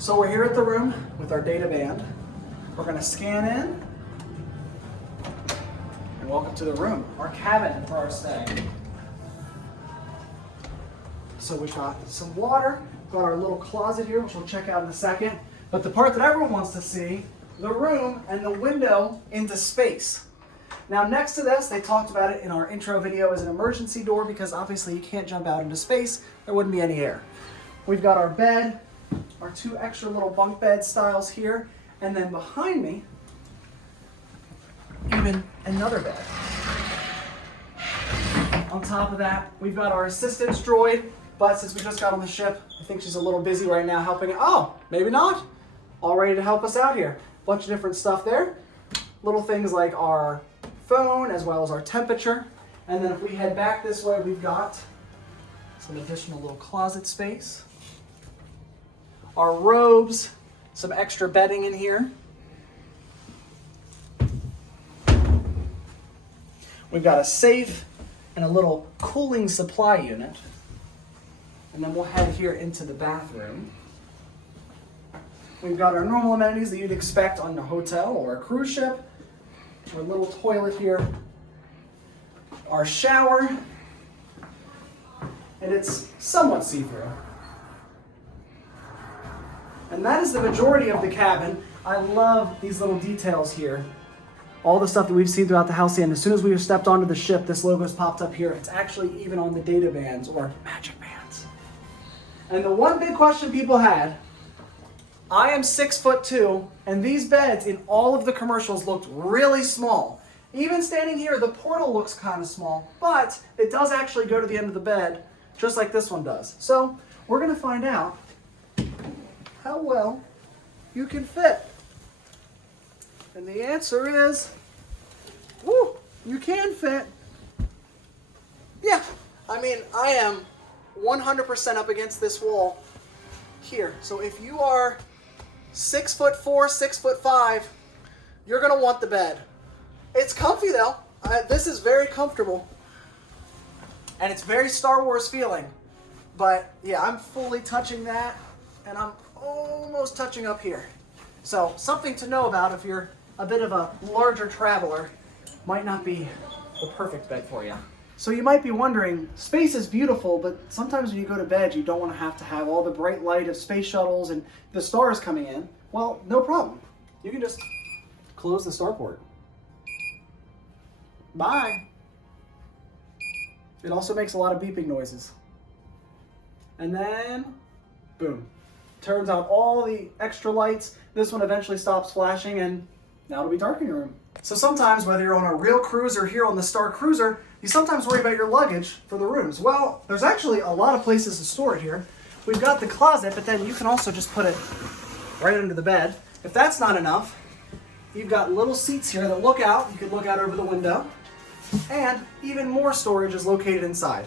So we're here at the room with our data band. We're going to scan in. And welcome to the room, our cabin for our stay. So we've got some water, got our little closet here, which we'll check out in a second. But the part that everyone wants to see, the room and the window into space. Now next to this, they talked about it in our intro video as an emergency door because obviously you can't jump out into space, there wouldn't be any air. We've got our bed, our two extra little bunk bed styles here, and then behind me, even another bed. On top of that, we've got our assistance droid, but since we just got on the ship, I think she's a little busy right now helping. Oh, maybe not. All ready to help us out here. Bunch of different stuff there. Little things like our phone as well as our temperature. And then if we head back this way, we've got some additional little closet space. Our robes, some extra bedding in here. We've got a safe and a little cooling supply unit. And then we'll head here into the bathroom. We've got our normal amenities that you'd expect on a hotel or a cruise ship. Our little toilet here. Our shower. And it's somewhat see-through. And that is the majority of the cabin. I love these little details here. All the stuff that we've seen throughout the house, and as soon as we stepped onto the ship, this logo's popped up here. It's actually even on the data bands or magic bands. And the one big question people had, I am 6'2", and these beds in all of the commercials looked really small. Even standing here, the portal looks kind of small, but it does actually go to the end of the bed, just like this one does. So we're gonna find out how well you can fit. And the answer is, woo, you can fit. Yeah, I mean, I am 100% up against this wall here. So if you are 6'4", 6'5", you're gonna want the bed. It's comfy though. This is very comfortable. And it's very Star Wars feeling. But yeah, I'm fully touching that, and I'm almost touching up here. So something to know about if you're a bit of a larger traveler, might not be the perfect bed for you. So you might be wondering, space is beautiful, but sometimes when you go to bed, you don't want to have all the bright light of space shuttles and the stars coming in. Well, no problem. You can just close the starport. Bye. It also makes a lot of beeping noises. And then, boom. Turns out all the extra lights. This one eventually stops flashing, and now it'll be dark in your room. So sometimes, whether you're on a real cruise or here on the Starcruiser, you sometimes worry about your luggage for the rooms. Well, there's actually a lot of places to store it here. We've got the closet, but then you can also just put it right under the bed. If that's not enough, you've got little seats here that look out. You can look out over the window. And even more storage is located inside.